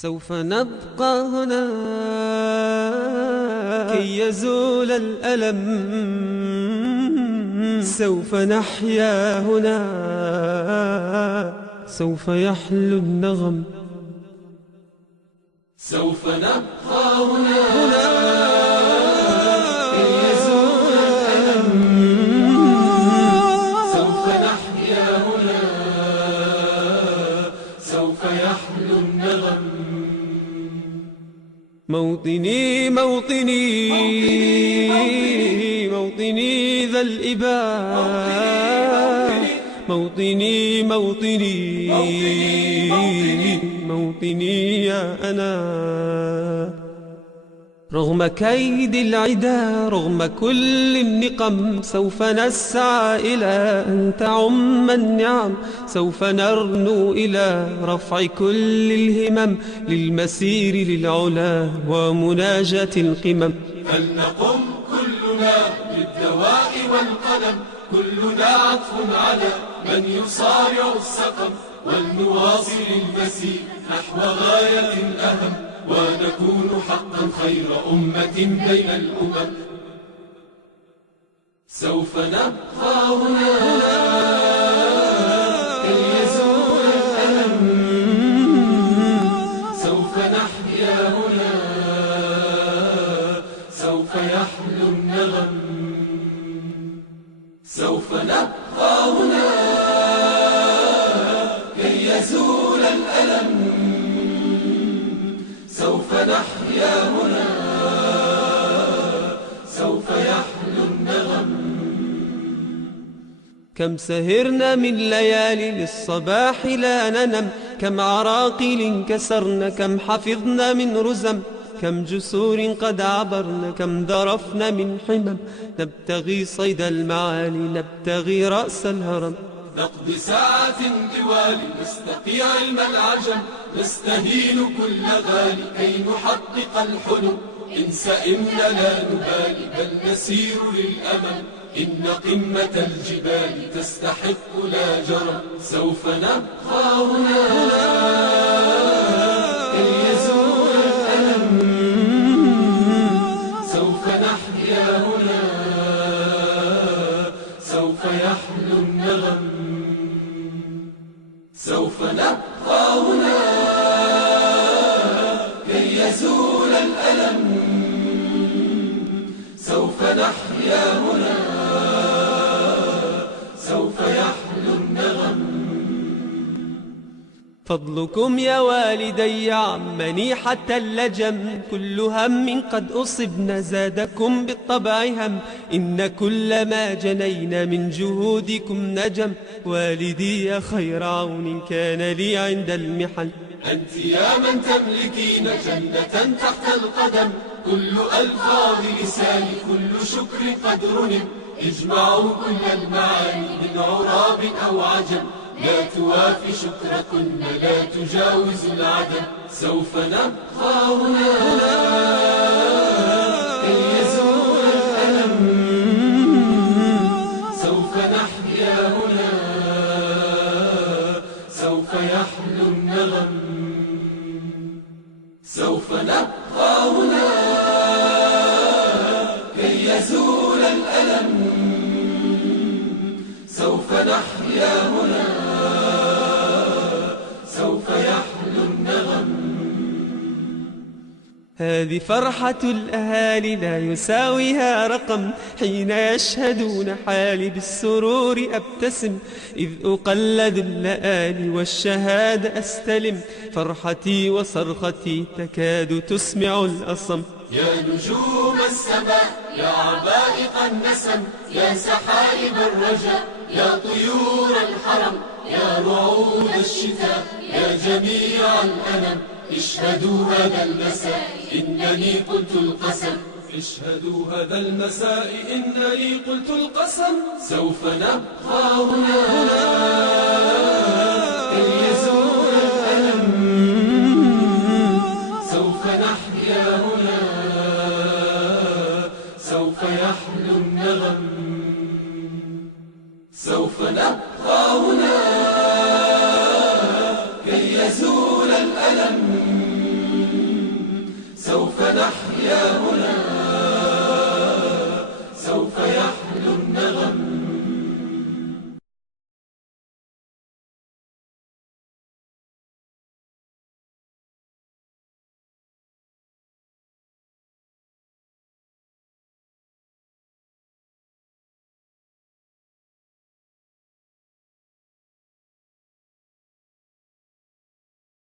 سوف نبقى هنا كي يزول الألم، سوف نحيا هنا، سوف يحلو النغم. سوف نبقى هنا كي يزول الألم، سوف نحيا هنا، سوف يحلو النغم. موطني موطني موطني ذا الإباء، موطني موطني موطني يا أنا. رغم كيد العدا، رغم كل النقم، سوف نسعى إلى أن تعم النعم، سوف نرنو إلى رفع كل الهمم، للمسير للعلا ومناجاة القمم. فلنقم كلنا بالدواء والقلم، كلنا عطف على من يصارع السقم، ولنواصل المسير نحو غاية أهم، ونكون حقا خير أمة بين الأمم. سوف نبقى هنا كي يزول الألم، سوف نحيا هنا، سوف يحلو النغم. سوف نبقى هنا كي يزول الألم، سوف نحيا هنا، سوف يحلو النغم. كم سهرنا من ليالي للصباح لا ننم، كم عراقيل كسرنا، كم حفظنا من رزم، كم جسور قد عبرنا، كم ذرفنا من حمم، نبتغي صيد المعالي، نبتغي رأس الهرم. نقضي ساعات طوال نستقي علم العجم، نستهين كل غالي كي نحقق الحلم. إن سئمنا لا نبالي بل نسير للأمل، إن قمة الجبال تستحق لا جرم. سوف نبقى هنا كي يزول الألم، سوف نحيا هنا، سوف يحلو النغم. سوف نبقى هنا كي يزول الألم، سوف نحيا هنا، سوف يحلو النغم. فضلكم يا والدي عمني حتى اللجم، كل هم قد أصبنا زادكم بالطبع هم، إن كل ما جنينا من جهودكم نجم. والدي يا خير عون كان لي عند المحن، أنت يا من تملكين جنة تحت القدم، كل ألفاظ لساني كل شكر قد رنم. اجمعوا كل المعاني من عراب أو عجم، لا توافي شكركن لا تجاوز العدم. سوف نبقى هنا كي يزول الألم، سوف نحيا هنا، سوف يحلو النغم. سوف نبقى هنا كي يزول الألم، سوف نحيا هنا، سوف يحلو النغم. هذه فرحة الأهالي لا يساويها رقم، حين يشهدون حالي بالسرور أبتسم، إذ أقلد اللآلي والشهادة أستلم، فرحتي وصرختي تكاد تسمع الأصم. يا نجوم السماء، يا عبائق النسم، يا سحائب الرجاء، يا طيور الحرم، يا رعود الشتاء، يا جميع الأنم، اشهدوا هذا المساء إنني قلت القسم. اشهدوا هذا المساء إنني قلت القسم. سوف نبقى هنا